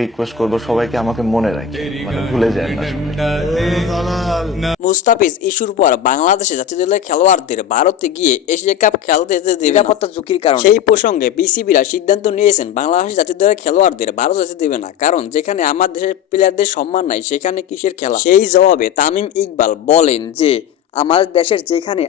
Request করব সবাইকে আমাকে মনে রাখে, মানে ভুলে যায় না সবাই। মুস্তাফিজ ইস্যুর পর বাংলাদেশে জাতীয় দলের খেলোয়াড়দের ভারতে গিয়ে এশিয়া কাপ খেলতে যেতে দেবে নিরাপত্তা ঝুঁকির কারণে। সেই প্রসঙ্গে বিসিবিরা সিদ্ধান্ত নিয়েছেন বাংলাদেশ জাতীয় দলের খেলোয়াড়দের ভারত যেতে দেবে না, কারণ যেখানে আমার দেশের প্লেয়ারদের সম্মান নাই সেখানে কিসের খেলা। সেই জবাবে তামিম ইকবাল বলেন যে আমাদের দেশের যেখানে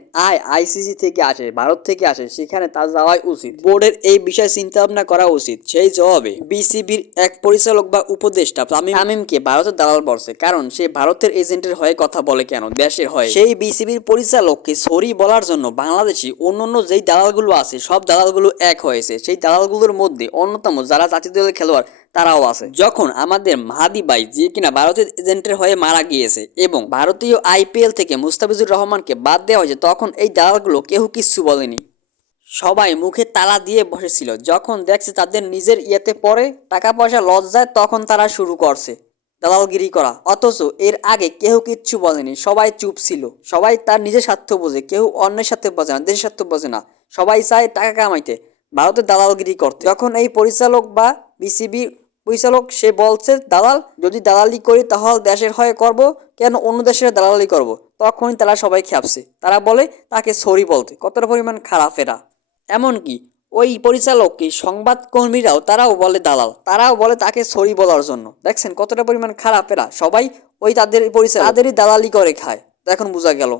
আইসিসি থেকে আসে, ভারত থেকে আসে, সেখানে তা যাওয়াই উচিত। বোর্ডের এই বিষয়ে চিন্তা ভাবনা করা উচিত। সেই জবাবে বিসিবির এক পরিচালক বা উপদেষ্টা তামিমকে ভারতের দালাল বলছে, কারণ সে ভারতের এজেন্টের হয়ে কথা বলে কেন, দেশের হয়ে। সেই বিসিবির পরিচালককে সরি বলার জন্য বাংলাদেশি অন্যান্য যেই দালালগুলো আছে সব দালালগুলো এক হয়েছে। সেই দালালগুলোর মধ্যে অন্যতম যারা জাতীয় দলের খেলোয়াড় তারাও আছে। যখন আমাদের মাহাদি ভাই যে কিনা ভারতের এজেন্টের হয়ে মারা গিয়েছে এবং ভারতীয় আইপিএল থেকে মুস্তাফিজুর রহমানকে বাদ দেওয়া হয়েছে, তখন এই দালালগুলো কেউ কিচ্ছু বলেনি। সবাই মুখে তালা দিয়ে বসেছিল। যখন দেখছে তাদের নিজের ইয়েতে পড়ে, টাকা পয়সা লজ্জায়, তখন তারা শুরু করছে দালালগিরি করা। অথচ এর আগে কেউ কিচ্ছু বলেনি, সবাই চুপ ছিল। সবাই তার নিজের স্বার্থ বোঝে, কেউ অন্যের স্বার্থ বোঝে না, দেশের স্বার্থ বোঝে না। সবাই চায় টাকা কামাইতে, ভারতের দালালগিরি করতে। যখন এই পরিচালক বা বিসিবি পরিচালক সে বলছে দালাল, যদি দালালি করি তাহলে দেশের হয়ে করব, কেন অন্য দেশের দালালি করব, তখনই তারা সবাই খেপছে। তারা বলে তাকে সরি বলতে। কতটা পরিমাণ খারাপ এরা। এমনকি ওই পরিচালককে সংবাদ কর্মীরাও তারাও বলে দালাল, তারাও বলে তাকে সরি বলার জন্য। দেখছেন কতটা পরিমাণ খারাপ এরা। সবাই ওই তাদের পরিচালক, তাদেরই দালালি করে খায়। এখন বোঝা গেল।